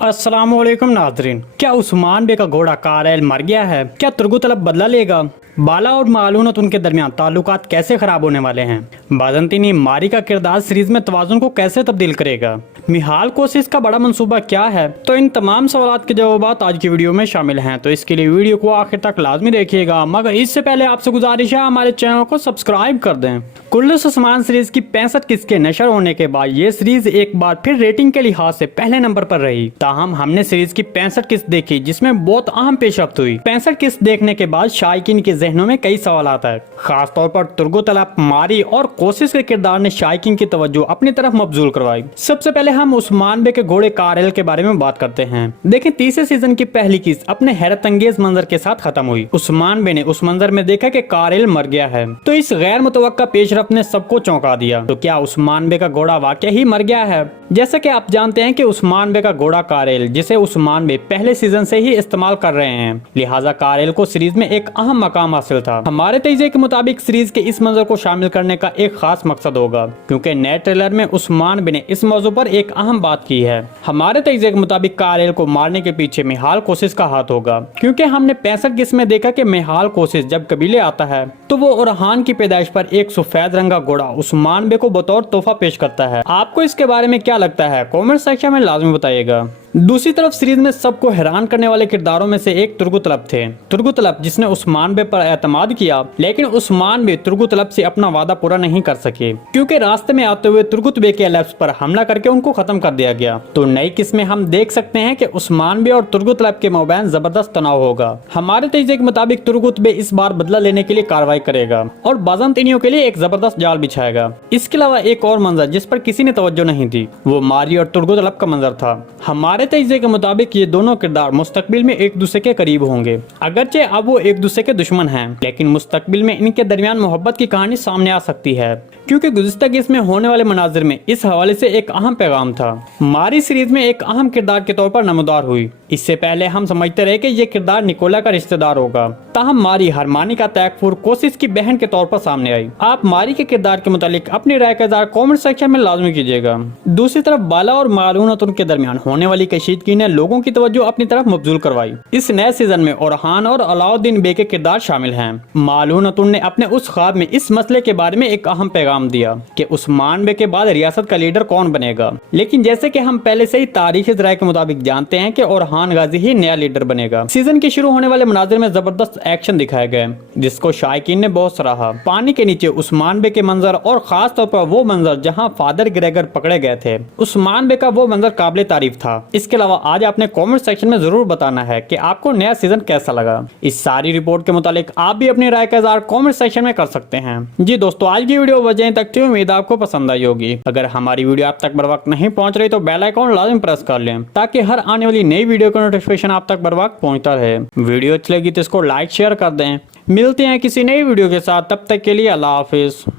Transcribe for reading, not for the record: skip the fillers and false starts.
अस्सलामुअलैकुम नाजरीन, क्या उस्मान बे का घोड़ा कारैल मर गया है? क्या तुर्गुतलब बदला लेगा? बाला और मालूनत उनके दरमियान ताल्लुकात कैसे खराब होने वाले हैं? बाज़ंतीनी मारी का किरदार सीरीज में तवाज़ुन को कैसे तब्दील करेगा? मिहाल कोशिश का बड़ा मंसूबा क्या है? तो इन तमाम सवालात के जवाब आज की वीडियो में शामिल हैं, तो इसके लिए वीडियो को आखिर तक लाजमी देखिएगा। मगर इससे पहले आपसे गुजारिश है हमारे चैनल को सब्सक्राइब कर दें। कुल्लुस उस्मान सीरीज की 65 किस्तें नशर होने के बाद ये सीरीज एक बार फिर रेटिंग के लिहाज से पहले नंबर पर रही। ताहम हमने सीरीज की 65 किस्त देखी जिसमें बहुत अहम पेशरफ्त हुई। 65 किस्त देखने के बाद शायकीन के जहनों में कई सवाल आता है। खास तौर पर तुर्गुतलब, मारी और कोशिश के किरदार ने शायकीन की तवज्जो अपनी तरफ मबजूल करवाई। सबसे पहले हम उस्मान बे के घोड़े कारैल के बारे में बात करते हैं। देखें, तीसरे सीजन की पहली किस्त अपने हैरत अंगेज मंजर के साथ खत्म हुई। उस्मान बे ने उस मंजर में देखा कि कारैल मर गया है, तो इस गैर मुतवक्का पेशरफ्त ने सबको चौंका दिया। तो क्या उस्मान बे का घोड़ा वाकई ही मर गया है? जैसा कि आप जानते हैं कि उस्मान बे का घोड़ा कारैल, जिसे उस्मान बे पहले सीजन से ही इस्तेमाल कर रहे हैं, लिहाजा कारैल को सीरीज में एक अहम मकाम हासिल था। हमारे तजज़िये के मुताबिक सीरीज के इस मंजर को शामिल करने का एक खास मकसद होगा, क्योंकि नए ट्रेलर में उस्मान बे ने इस मौजू पर एक अहम बात की है। हमारे तजज़िये के मुताबिक कारैल को मारने के पीछे मिहाल कोशिश का हाथ होगा, क्योंकि हमने 65 किस्त में देखा कि मिहाल कोशिश जब कबीले आता है तो वो ओरहान की पैदाइश पर एक सफेद रंग का घोड़ा उस्मान बे को बतौर तोहफा पेश करता है। आपको इसके बारे में क्या लगता है? कमेंट सेक्शन में लाजमी बताइएगा। दूसरी तरफ सीरीज में सबको हैरान करने वाले किरदारों में से एक तुर्गुतलब थे। तुर्गुतलब जिसने उस्मान बे पर एतमाद किया, लेकिन उस्मान बे तुर्गुतलब से अपना वादा पूरा नहीं कर सके, क्योंकि रास्ते में आते हुए तुर्गुत बे के एलेप्स पर हमला करके उनको खत्म कर दिया गया। तो नई किस्त में हम देख सकते हैं कि उस्मान बे और तुर्गुतलब के मबैन जबरदस्त तनाव होगा। हमारे तजज़िये के मुताबिक तुर्गुत बे इस बार बदला लेने के लिए कार्रवाई करेगा और बाज़ंतीनियों के लिए एक जबरदस्त जाल बिछाएगा। इसके अलावा एक और मंजर जिस पर किसी ने तवज्जो नहीं दी, वो मारी और तुर्गुतलब का मंजर था। हमारे तजज़िये के मुताबिक ये दोनों किरदार मुस्तकबिल में एक दूसरे के करीब होंगे। अगरचे अब वो एक दूसरे के दुश्मन हैं, लेकिन मुस्तकबिल में इनके दरमियान मोहब्बत की कहानी सामने आ सकती है, क्योंकि गुज़िश्ता किस्त में होने वाले मनाजिर में इस हवाले से एक अहम पैगाम था। मारी सीरीज में एक अहम किरदार के तौर पर नमूदार हुई। इससे पहले हम समझते रहे कि ये किरदार निकोला का रिश्तेदार होगा, ताहम मारी हरमानी का तैकफुर कोशिश की बहन के तौर पर सामने आई। आप मारी के किरदार के मुतालिक अपनी राय का इज़हार कमेंट सेक्शन में लाजमी कीजिएगा। दूसरी तरफ बाला और मालूनत उनके दरमियान होने वाली कशीदगी ने लोगों की तवज्जो अपनी तरफ मबजूल करवाई। इस नए सीजन में ओरहान और अलाउद्दीन बे के किरदार शामिल हैं। मालूनत ने अपने उस ख्वाब में इस मसले के बारे में एक अहम पैगाम दिया कि उस्मान बे के बाद रियासत का लीडर कौन बनेगा, लेकिन जैसे कि हम पहले से ही तारीखी ज़राए के मुताबिक जानते हैं कि ओरहान गाजी ही नया लीडर बनेगा। सीजन के शुरू होने वाले मनाजिर में जबरदस्त एक्शन दिखाए गए, जिसको शायकीन ने बहुत सराहा। पानी के नीचे उस्मान बे के मंजर और खास तौर पर वो मंजर जहाँ फादर ग्रेगर पकड़े गए थे, उस्मान बे का वो मंजर काबिल तारीफ था। इसके अलावा आज आपने कमेंट सेक्शन में जरूर बताना है कि आपको नया सीजन कैसा लगा। इस सारी रिपोर्ट के मुतालिक आप भी अपनी राय का इज़हार कमेंट सेक्शन में कर सकते हैं। जी दोस्तों, आज की वीडियो वजह तक थी, उम्मीद आपको पसंद आई होगी। अगर हमारी वीडियो आप तक बर वक्त नहीं पहुंच रही तो बेल आइकॉन लाजिम प्रेस कर लें, ताकि हर आने वाली नई वीडियो का नोटिफिकेशन आप तक बर वक्त पहुंचता रहे। वीडियो अच्छी लगी तो इसको लाइक शेयर कर दें। मिलते हैं किसी नई वीडियो के साथ, तब तक के लिए अल्लाह हाफिज।